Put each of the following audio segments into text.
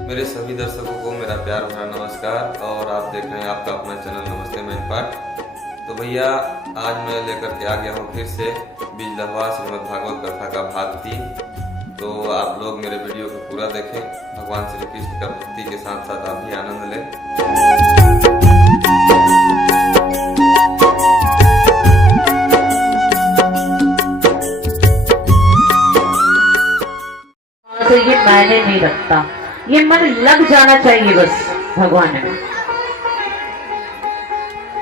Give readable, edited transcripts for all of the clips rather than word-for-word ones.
मेरे सभी दर्शकों को मेरा प्यार भरा नमस्कार और आप देख रहे हैं आपका अपना चैनल नमस्ते मैन पाठ। तो भैया आज मैं लेकर के आ गया हूँ फिर से बीजलहवा श्रीमद् भागवत कथा का भाग 3। तो आप लोग मेरे वीडियो को पूरा देखें, भगवान श्री कृष्ण का भक्ति के साथ साथ आप भी आनंद लें। तो ये मायने नहीं रखता, ये मन लग जाना चाहिए बस भगवान में।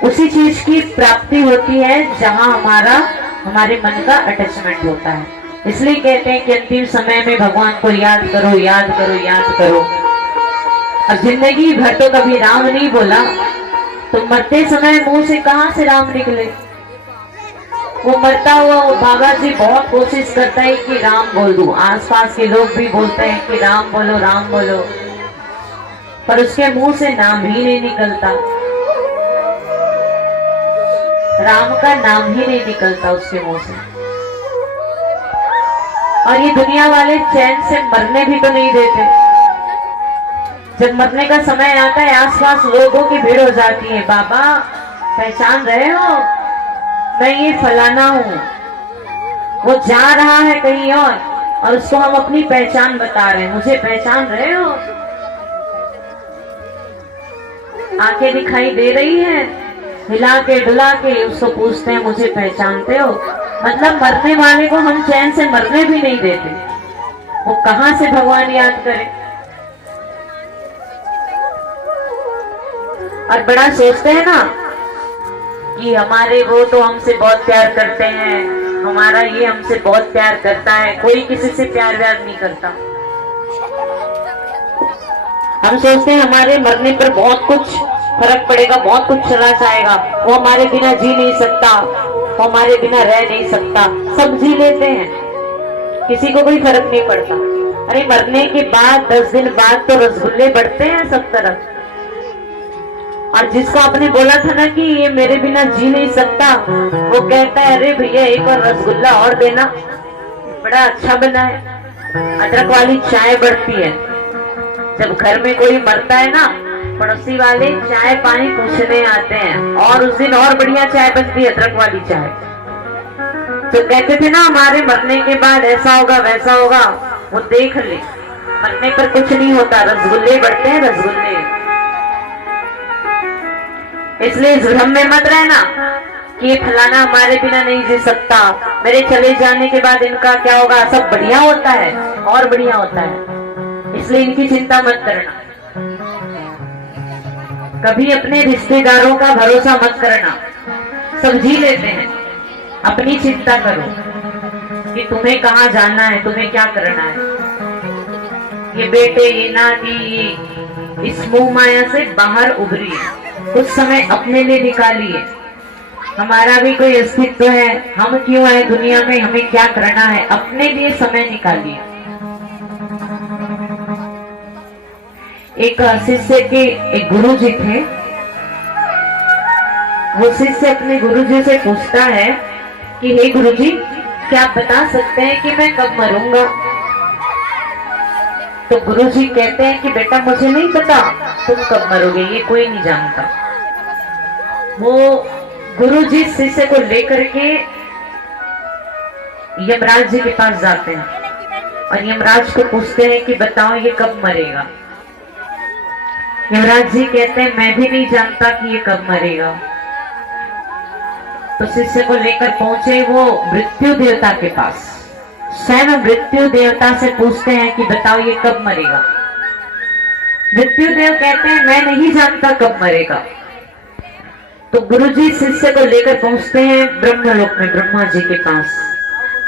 उसी चीज की प्राप्ति होती है जहां हमारे मन का अटैचमेंट होता है। इसलिए कहते हैं कि अंतिम समय में भगवान को याद करो, याद करो, याद करो। अब जिंदगी भर तो कभी राम नहीं बोला तो मरते समय मुंह से कहां से राम निकले। वो मरता हुआ वो बाबा जी बहुत कोशिश करता है कि राम बोल दूं। आसपास के लोग भी बोलते हैं कि राम बोलो, राम बोलो, पर उसके मुंह से नाम ही नहीं निकलता। राम का नाम ही नहीं निकलता उसके मुंह से। और ये दुनिया वाले चैन से मरने भी तो नहीं देते। जब मरने का समय आता है आसपास लोगों की भीड़ हो जाती है। बाबा पहचान रहे हो, मैं ये फलाना हूँ। वो जा रहा है कहीं और उसको हम अपनी पहचान बता रहे हैं। मुझे पहचान रहे हो? आंखें दिखाई दे रही है, हिला के डुला के उसको पूछते हैं मुझे पहचानते हो? मतलब मरने वाले को हम चैन से मरने भी नहीं देते। वो कहां से भगवान याद करे। और बड़ा सोचते हैं ना कि हमारे वो तो हमसे बहुत प्यार करते हैं, हमारा ये हमसे बहुत प्यार करता है। कोई किसी से प्यार व्यार नहीं करता। हम सोचते हैं हमारे मरने पर बहुत कुछ फर्क पड़ेगा, बहुत कुछ चला जाएगा। वो हमारे बिना जी नहीं सकता, वो हमारे बिना रह नहीं सकता। सब जी लेते हैं, किसी को कोई फर्क नहीं पड़ता। अरे मरने के बाद 10 दिन बाद तो रसगुल्ले बढ़ते हैं सब तरफ। और जिसको आपने बोला था ना कि ये मेरे बिना जी नहीं सकता, वो कहता है अरे भैया एक और रसगुल्ला और देना, बड़ा अच्छा बना है। अदरक वाली चाय बढ़ती है। जब घर में कोई मरता है ना, पड़ोसी वाले चाय पानी पूछने आते हैं और उस दिन और बढ़िया चाय बनती है, अदरक वाली चाय। तो कहते थे ना हमारे मरने के बाद ऐसा होगा वैसा होगा, वो देख ले। मरने पर कुछ नहीं होता, रसगुल्ले बढ़ते हैं, रसगुल्ले। इसलिए इस भ्रम में मत रहना कि ये फलाना हमारे बिना नहीं जी सकता, मेरे चले जाने के बाद इनका क्या होगा। सब बढ़िया होता है और बढ़िया होता है, इसलिए इनकी चिंता मत करना। कभी अपने रिश्तेदारों का भरोसा मत करना, सब जी लेते हैं। अपनी चिंता करो कि तुम्हें कहाँ जाना है, तुम्हें क्या करना है। ये बेटे, ये नाती, ये इस मोह माया से बाहर उभरिए, कुछ समय अपने लिए निकालिए। हमारा भी कोई अस्तित्व है, हम क्यों आए दुनिया में, हमें क्या करना है, अपने लिए समय निकालिए। एक शिष्य के एक गुरु जी थे। वो शिष्य अपने गुरु जी से पूछता है कि हे गुरु जी, क्या आप बता सकते हैं कि मैं कब मरूंगा? तो गुरु जी कहते हैं कि बेटा मुझे नहीं पता तुम कब मरोगे, ये कोई नहीं जानता। वो गुरु जी शिष्य को लेकर के यमराज जी के पास जाते हैं और यमराज को पूछते हैं कि बताओ ये कब मरेगा। यमराज जी कहते हैं मैं भी नहीं जानता कि ये कब मरेगा। तो शिष्य को लेकर पहुंचे वो मृत्यु देवता के पास। स्वयं मृत्यु देवता से पूछते हैं कि बताओ ये कब मरेगा। मृत्यु देव कहते हैं मैं नहीं जानता कब मरेगा। तो गुरुजी शिष्य को लेकर पहुंचते हैं ब्रह्मलोक में ब्रह्मा जी के पास।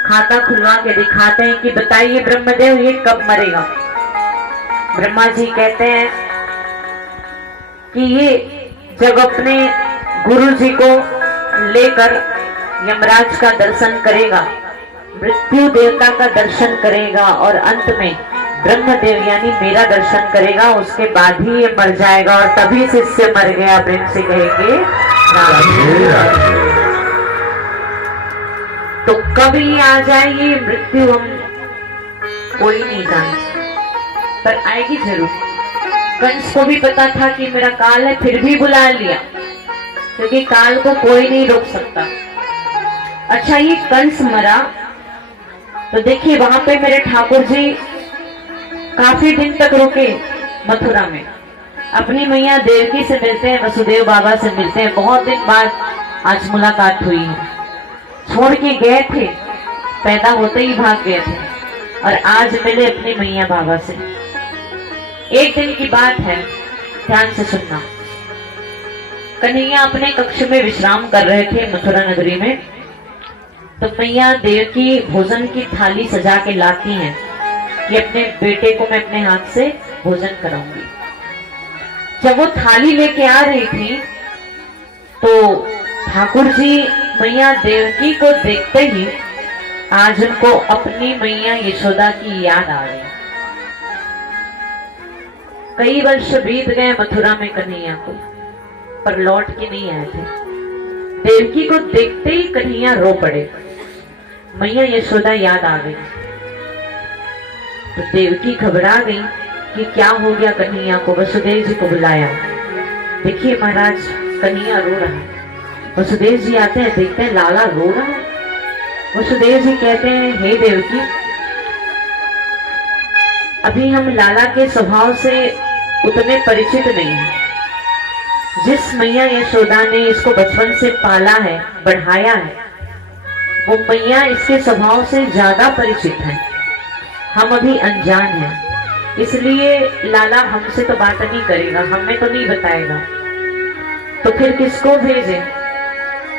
खाता खुलवा के दिखाते हैं कि बताइए ब्रह्मदेव ये कब मरेगा। ब्रह्मा जी कहते हैं कि ये जब अपने गुरु जी को लेकर यमराज का दर्शन करेगा, मृत्यु देवता का दर्शन करेगा और अंत में ब्रह्मदेव यानी मेरा दर्शन करेगा, उसके बाद ही ये मर जाएगा। और तभी शिष्य मर गया प्रेम से कहेंगे तो कभी आ जाए ये मृत्यु हम कोई नहीं जानता, पर आएगी जरूर। कंस को भी पता था कि मेरा काल है, फिर भी बुला लिया, क्योंकि काल को कोई नहीं रोक सकता। अच्छा, ये कंस मरा तो देखिए वहां पे मेरे ठाकुर जी काफी दिन तक रुके मथुरा में, अपनी मैया देवकी से मिलते हैं, वसुदेव बाबा से मिलते हैं। बहुत दिन बाद आज मुलाकात हुई है। छोड़ के गए थे, पैदा होते ही भाग गए थे, और आज मिले अपनी मैया बाबा से। एक दिन की बात है, ध्यान से सुनना। कन्हैया अपने कक्ष में विश्राम कर रहे थे मथुरा नगरी में, तो मैया देवकी भोजन की थाली सजा के लाती हैं कि अपने बेटे को मैं अपने हाथ से भोजन कराऊंगी। जब वो थाली लेके आ रही थी तो ठाकुर जी मैया देवकी को देखते ही आज उनको अपनी मैया यशोदा की याद आ गई। कई वर्ष बीत गए मथुरा में कन्हैया को, पर लौट के नहीं आए थे। देवकी को देखते ही कन्हैया रो पड़े, मैया यशोदा याद आ गई। तो देवकी घबरा गई कि क्या हो गया कन्हैया को। वसुदेव जी को बुलाया, देखिए महाराज कन्हैया रो रहा है। वसुदेव जी आते हैं, देखते हैं लाला रो रहा है। वसुदेव जी कहते हैं, हे देवकी, अभी हम लाला के स्वभाव से उतने परिचित नहीं हैं। जिस मैया यशोदा ने इसको बचपन से पाला है, बढ़ाया है, वो मैया इसके स्वभाव से ज्यादा परिचित है। हम अभी अनजान हैं, इसलिए लाला हमसे तो बात नहीं करेगा, हमें तो नहीं बताएगा। तो फिर किसको भेजे?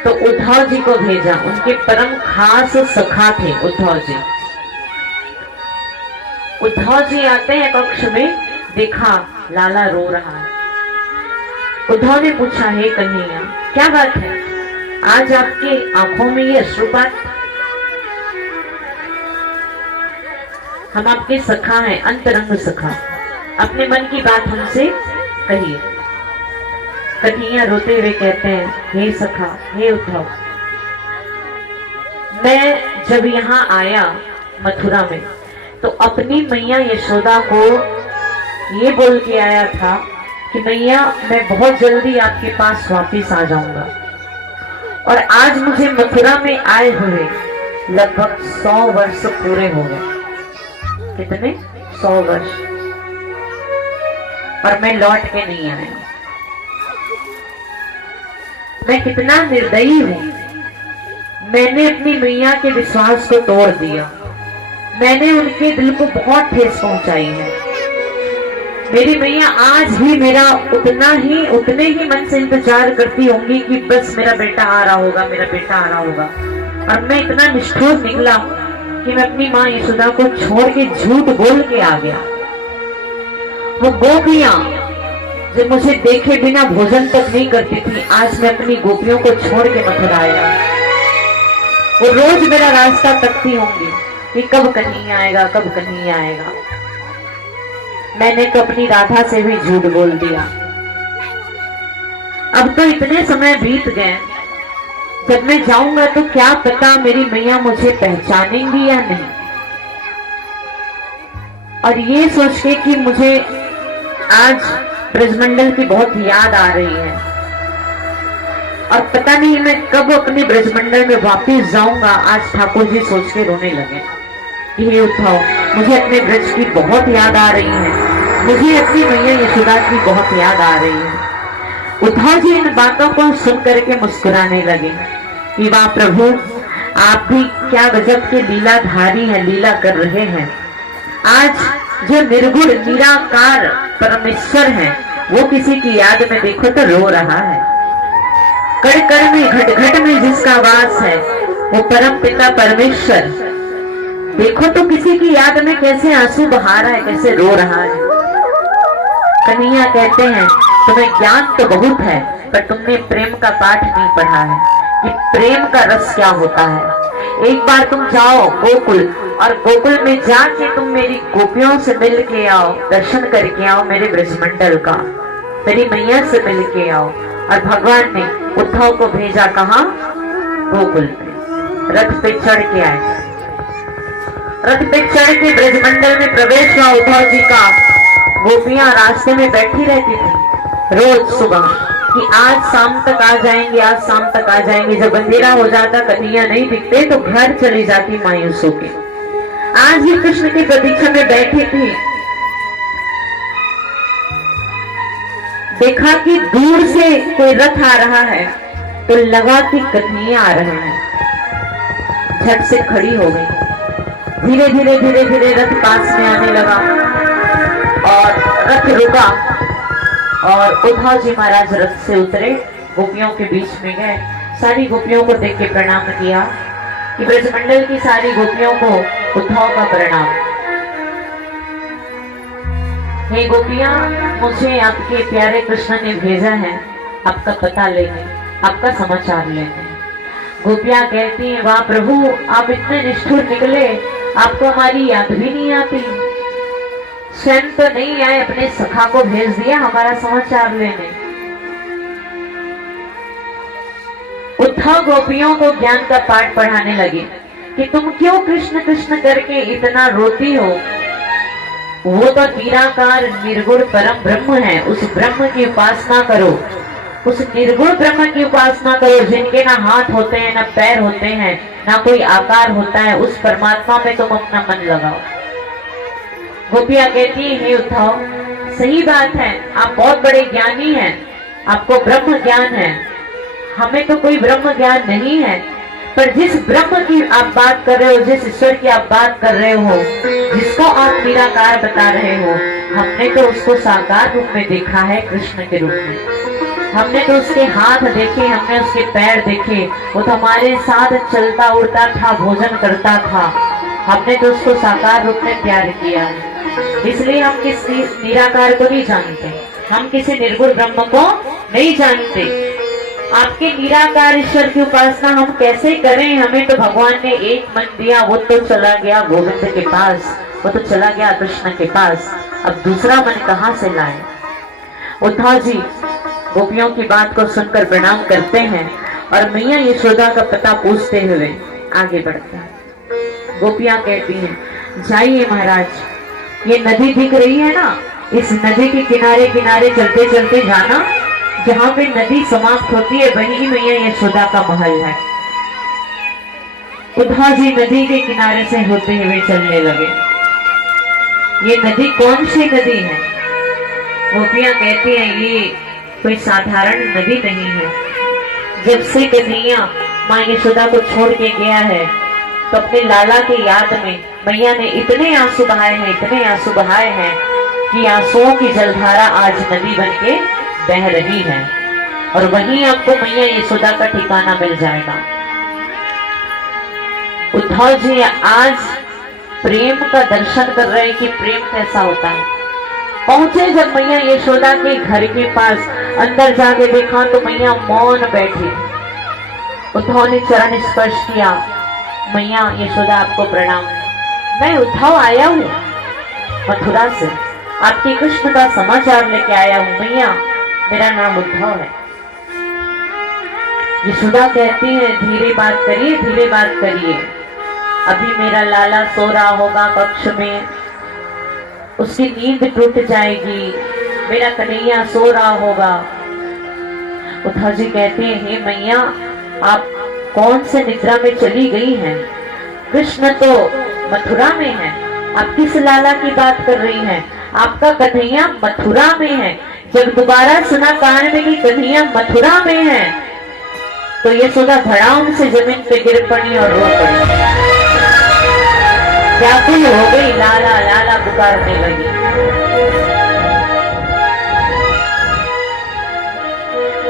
तो उद्धव जी को भेजा। उनके परम खास सखा थे उद्धव जी। उद्धव जी आते हैं कक्ष में, देखा लाला रो रहा है। उद्धव ने पूछा, हे कन्हैया क्या बात है, आज आपके आंखों में ये अश्रुपात? हम आपके सखा हैं, अंतरंग सखा, अपने मन की बात हमसे कहिए। कन्हैया रोते हुए कहते हैं, हे सखा, हे उद्धव, मैं जब यहाँ आया मथुरा में तो अपनी मैया यशोदा को ये बोल के आया था कि मैया मैं बहुत जल्दी आपके पास वापिस आ जाऊंगा। और आज मुझे मथुरा में आए हुए लगभग 100 वर्ष पूरे हो गए। कितने? 100 वर्ष। और मैं लौट के नहीं आया। मैं कितना निर्दयी हूं। मैंने अपनी मैया के विश्वास को तोड़ दिया। मैंने उनके दिल को बहुत ठेस पहुंचाई है। मेरी मैया आज भी मेरा उतने ही मन से इंतजार करती होंगी कि बस मेरा बेटा आ रहा होगा, मेरा बेटा आ रहा होगा। और मैं इतना निष्ठुर निकला कि मैं अपनी माँ यशोदा को छोड़ के झूठ बोल के आ गया। वो गोपियां जो मुझे देखे बिना भोजन तक नहीं करती थी, आज मैं अपनी गोपियों को छोड़ के मथुरा आया। वो रोज मेरा रास्ता तकती होंगी कि कब कन्हैया आएगा, कब कन्हैया आएगा। मैंने तो अपनी राधा से भी झूठ बोल दिया। अब तो इतने समय बीत गए, जब मैं जाऊंगा तो क्या पता मेरी मैया मुझे पहचानेंगी या नहीं। और ये सोच के कि मुझे आज ब्रजमंडल की बहुत याद आ रही है, और पता नहीं मैं कब अपने ब्रजमंडल में वापस जाऊंगा। आज ठाकुर जी सोच के रोने लगे कि हे उद्धव, मुझे अपने ब्रज की बहुत याद आ रही है, मुझे अपनी मैया यशोदा की बहुत याद आ रही है। उद्धव जी इन बातों को सुन करके मुस्कुराने लगे कि वाह प्रभु, आप भी क्या गजब के लीलाधारी हैं, लीला कर रहे हैं। आज जो निर्गुण निराकार परमेश्वर है, वो किसी की याद में देखो तो रो रहा है। कण कण में घट घट में जिसका वास है, वो परम पिता परमेश्वर देखो तो किसी की याद में कैसे आंसू बहा रहा है, कैसे रो रहा है। कन्हैया कहते हैं, तुम्हें ज्ञान तो बहुत है, पर तुमने प्रेम का पाठ नहीं पढ़ा है कि प्रेम का रस क्या होता है। एक बार तुम जाओ गोकुल, और गोकुल में जाके तुम मेरी गोपियों से मिल के आओ, दर्शन करके आओ मेरे ब्रजमंडल का, मेरी मैया से मिल के आओ। और भगवान ने उद्धव को भेजा कहाँ? गोकुल में। रथ पे चढ़ के आए, रथ पे चढ़ के ब्रजमंडल में प्रवेश हुआ उद्धव जी का। गोपियां रास्ते में बैठी रहती थी रोज सुबह कि आज शाम तक आ जाएंगे, आज शाम तक आ जाएंगे। जब अंधेरा हो जाता, कन्हैया नहीं दिखते तो घर चली जाती मायूस होके। आज भी कृष्ण की प्रतीक्षा में बैठी थी, देखा कि दूर से कोई रथ आ रहा है तो लगा कि कन्हैया आ रहे हैं। झट से खड़ी हो गई। धीरे धीरे धीरे धीरे रथ पास में आने लगा और रथ रुका और उद्धव जी महाराज रथ से उतरे, गोपियों के बीच में गए। सारी गोपियों को देख के प्रणाम किया कि ब्रजमंडल की सारी गोपियों को उद्धव का प्रणाम। हे गोपियां, मुझे आपके प्यारे कृष्ण ने भेजा है आपका पता लेने, आपका समाचार लेने। गोपियां कहती हैं, वाह प्रभु, आप इतने निष्ठुर निकले, आपको हमारी याद भी नहीं आती। स्वयं तो नहीं आए, अपने सखा को भेज दिया हमारा समाचार लेने। उद्धव गोपियों को ज्ञान का पाठ पढ़ाने लगे कि तुम क्यों कृष्ण कृष्ण करके इतना रोती हो। वो तो निराकार निर्गुण परम ब्रह्म है, उस ब्रह्म की उपासना करो, उस निर्गुण ब्रह्म की उपासना करो जिनके ना हाथ होते हैं, ना पैर होते हैं, ना कोई आकार होता है। उस परमात्मा में तुम अपना मन लगाओ। गोपियां कहती है, हे उद्धव, सही बात है, आप बहुत बड़े ज्ञानी हैं, आपको ब्रह्म ज्ञान है, हमें तो कोई ब्रह्म ज्ञान नहीं है। पर जिस ब्रह्म की आप बात कर रहे हो, जिस ईश्वर की आप बात कर रहे हो, जिसको आप निराकार बता रहे हो, हमने तो उसको साकार रूप में देखा है, कृष्ण के रूप में। हमने तो उसके हाथ देखे, हमने उसके पैर देखे, वो तो हमारे साथ चलता उड़ता था, भोजन करता था। हमने तो उसको साकार रूप में प्यार किया। इसलिए हम किसी निराकार को नहीं जानते, हम किसी निर्गुण ब्रह्म को नहीं जानते। आपके निराकार ईश्वर की उपासना हम कैसे करें? हमें तो भगवान ने एक मन दिया, वो तो चला गया गोविंद के पास, वो तो चला गया कृष्ण के पास, अब दूसरा मन कहाँ से लाए? उद्धव जी गोपियों की बात को सुनकर प्रणाम करते हैं और मैया यशोदा का पता पूछते हुए आगे बढ़ते हैं। गोपियां कहती हैं, जाइए महाराज, ये नदी दिख रही है ना, इस नदी के किनारे किनारे चलते चलते जाना, जहाँ पे नदी समाप्त होती है वही मैया यशोदा का महल है। उद्धव जी नदी के किनारे से होते हुए चलने लगे। ये नदी कौन सी नदी है? गोपियां कहती हैं, ये कोई साधारण नदी नहीं है। जब से कन्हैया माँ यशोदा को छोड़ के गया है तो अपने लाला की याद में मैया ने इतने आंसू बहाए हैं, इतने आंसू बहाए हैं कि आंसुओं की जलधारा आज नदी बनके बह रही है और वहीं आपको मैया यशोदा का ठिकाना मिल जाएगा। उद्धव जी आज प्रेम का दर्शन कर रहे हैं कि प्रेम कैसा होता है। पहुंचे जब मैया यशोदा के घर के पास, अंदर जाके देखा तो मैया मौन बैठी। उद्धव ने चरण स्पर्श किया, मैया यशोदा आपको प्रणाम, मैं उद्धव आया हूँ मथुरा से, आपके कृष्ण का समाचार लेके आया हूँ मैया, मेरा नाम उद्धव है। यशोदा कहती है, धीरे बात करिए, धीरे बात करिए, अभी मेरा लाला सो रहा होगा कक्ष में, उसकी नींद टूट जाएगी, मेरा कन्हैया सो रहा होगा। उद्धव जी कहते हैं, हे मैया, आप कौन से निद्रा में चली गई हैं? कृष्ण तो मथुरा में है, आप किस लाला की बात कर रही हैं? आपका कन्हैया मथुरा में है। जब दोबारा सुना कान में कि कन्हैया मथुरा में है तो यशोदा धड़ाम से जमीन पे गिर पड़ी और रो पड़ी। व्याकुल हो गई, लाला लाला पुकारने लगी।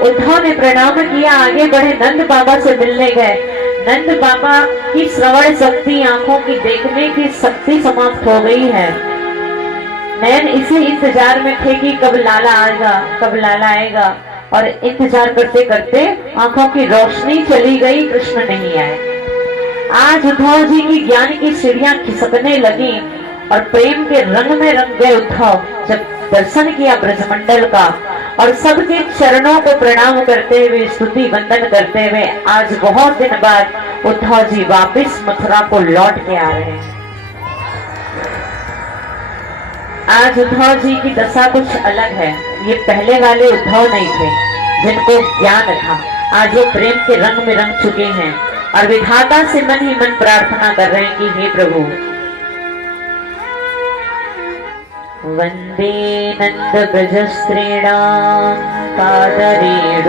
उद्धव ने प्रणाम किया, आगे बढ़े, नंद बाबा से मिलने गए। नंद बाबा की श्रवण शक्ति, आंखों की देखने की शक्ति समाप्त हो गई है। नैन इसी इंतजार में थे कि कब लाला आएगा, कब लाला आएगा, और इंतजार करते करते आंखों की रोशनी चली गई, कृष्ण नहीं आए। आज उद्धव जी की ज्ञान की सीढ़ियां खिसकने लगी और प्रेम के रंग में रंग गए उद्धव जब दर्शन किया ब्रजमंडल का, और सबके चरणों को प्रणाम करते हुए, स्तुति वंदन करते हुए आज बहुत दिन बाद उद्धव जी वापस मथुरा को लौट के आ रहे हैं। आज उद्धव जी की दशा कुछ अलग है। ये पहले वाले उद्धव नहीं थे जिनको ज्ञान था। आज वो प्रेम के रंग में रंग चुके हैं और विधाता से मन ही मन प्रार्थना कर रहे हैं कि हे प्रभु, वंदे नंद ब्रज स्त्रीणां पादरेणुमभीक्षण